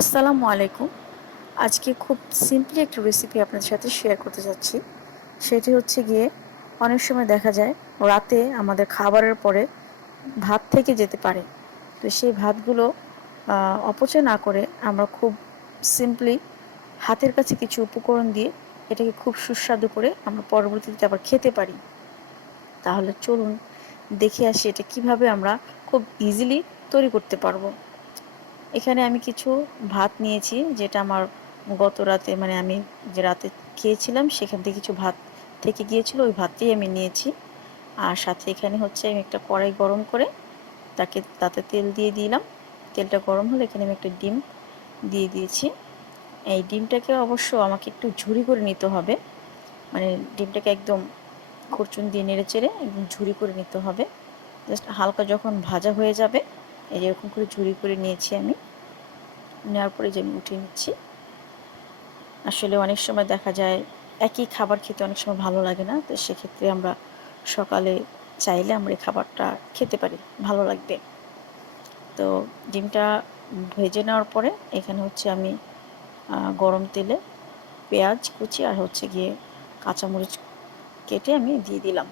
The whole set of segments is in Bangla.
আসসালামু আলাইকুম। আজকে খুব সিম্পলি একটা রেসিপি আপনাদের সাথে শেয়ার করতে যাচ্ছি। সেটি হচ্ছে গিয়ে অনেক সময় দেখা যায় রাতে আমাদের খাবারের পরে ভাত থেকে যেতে পারে। তো সেই ভাতগুলো অপচয় না করে আমরা খুব সিম্পলি হাতের কাছে কিছু উপকরণ দিয়ে এটাকে খুব সুস্বাদু করে আমরা পরবর্তীতে আবার খেতে পারি। তাহলে চলুন দেখে আসি এটা কিভাবে আমরা খুব ইজিলি তৈরি করতে পারবো। এখানে আমি কিছু ভাত নিয়েছি, যেটা আমার গত রাতে মানে আমি যে রাতে খেয়েছিলাম সেখান থেকে কিছু ভাত থেকে গিয়েছিল, ওই ভাতটাই আমি নিয়েছি। আর সাথে এখানে হচ্ছে আমি একটা কড়াই গরম করে তাতে তেল দিয়ে দিলাম। তেলটা গরম হলে এখানে আমি একটা ডিম দিয়ে দিয়েছি। এই ডিমটাকে অবশ্য আমাকে একটু ঝুরি করে নিতে হবে, মানে ডিমটাকে একদম খুরচুন দিয়ে নেড়ে চেড়ে একদম ঝুরি করে নিতে হবে। জাস্ট হালকা যখন ভাজা হয়ে যাবে এই এরকম করে ঝুরি করে নিয়েছি আমি। নেওয়ার পরে যে আমি উঠিয়ে নিচ্ছি। আসলে অনেক সময় দেখা যায় একই খাবার খেতে অনেক সময় ভালো লাগে না, তো সেক্ষেত্রে আমরা সকালে চাইলে আমরা এই খাবারটা খেতে পারি, ভালো লাগবে। তো ডিমটা ভেজে নেওয়ার পরে এখানে হচ্ছে আমি গরম তেলে পেঁয়াজ কুচি আর হচ্ছে গিয়ে কাঁচামরিচ কেটে আমি দিয়ে দিলাম।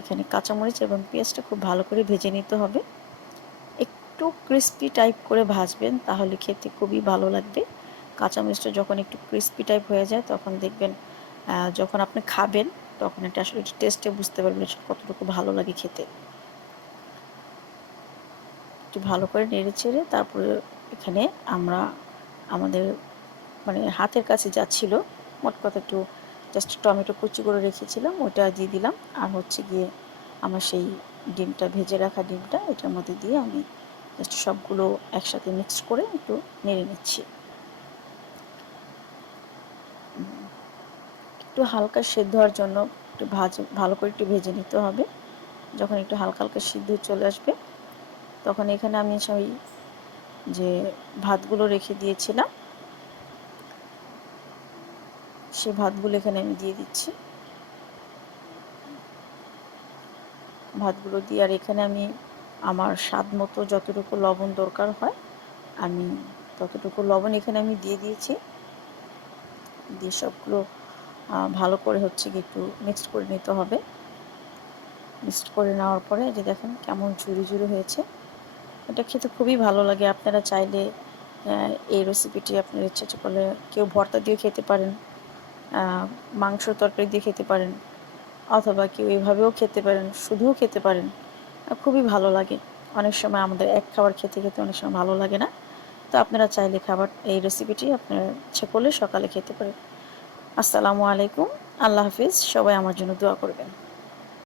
এখানে কাঁচামরিচ এবং পেঁয়াজটা খুব ভালো করে ভেজে নিতে হবে। একটু ক্রিস্পি টাইপ করে ভাজবেন, তাহলে খেতে খুবই ভালো লাগবে। কাঁচামরিচটা যখন একটু ক্রিস্পি টাইপ হয়ে যায় তখন দেখবেন যখন আপনি খাবেন তখন এটা আসলে টেস্টে বুঝতে পারবেন কতটুকু ভালো লাগে খেতে। একটু ভালো করে নেড়ে চেড়ে তারপরে এখানে আমরা আমাদের মানে হাতের কাছে যা ছিল, মোট কথা একটু জাস্ট টমেটো কুচি করে রেখেছিলাম ওটা দিয়ে দিলাম। আর হচ্ছে গিয়ে আমার সেই ডিমটা ভেজে রাখা ডিমটা এটার মধ্যে দিয়ে আমি জাস্ট সবগুলো একসাথে মিক্স করে একটু নেড়ে নিচ্ছি। একটু হালকা সেদ্ধ হওয়ার জন্য একটু ভালো করে একটু ভেজে নিতে হবে। যখন একটু হালকা হালকা সিদ্ধ চলে আসবে তখন এখানে আমি সেই যে ভাতগুলো রেখে দিয়েছিলাম সে ভাতগুলো এখানে আমি দিয়ে দিচ্ছি। ভাতগুলো দিয়ে আর এখানে আমি আমার স্বাদ মতো যতটুকু লবণ দরকার হয় আমি ততটুকু লবণ এখানে আমি দিয়ে দিয়েছি। দিয়ে সবগুলো ভালো করে হচ্ছে কি একটু মিক্সড করে নিতে হবে। মিক্সড করে নেওয়ার পরে যে দেখেন কেমন ঝুরি ঝুরি হয়েছে, এটা খেতে খুবই ভালো লাগে। আপনারা চাইলে এই রেসিপিটি আপনার ইচ্ছা করলে কেউ ভর্তা দিয়ে খেতে পারেন, মাংস তরকারি দিয়ে খেতে পারেন, অথবা কেউ এভাবেও খেতে পারেন, শুধুও খেতে পারেন। খুবই ভালো লাগে। অনেক সময় আমাদের এক খাবার খেতে খেতে অনেক সময় ভালো লাগে না, তো আপনারা চাইলে এই রেসিপিটি আপনারা ইচ্ছে করলে সকালে খেতে পারেন। আসসালামু আলাইকুম, আল্লাহ হাফিজ। সবাই আমার জন্য দোয়া করবেন।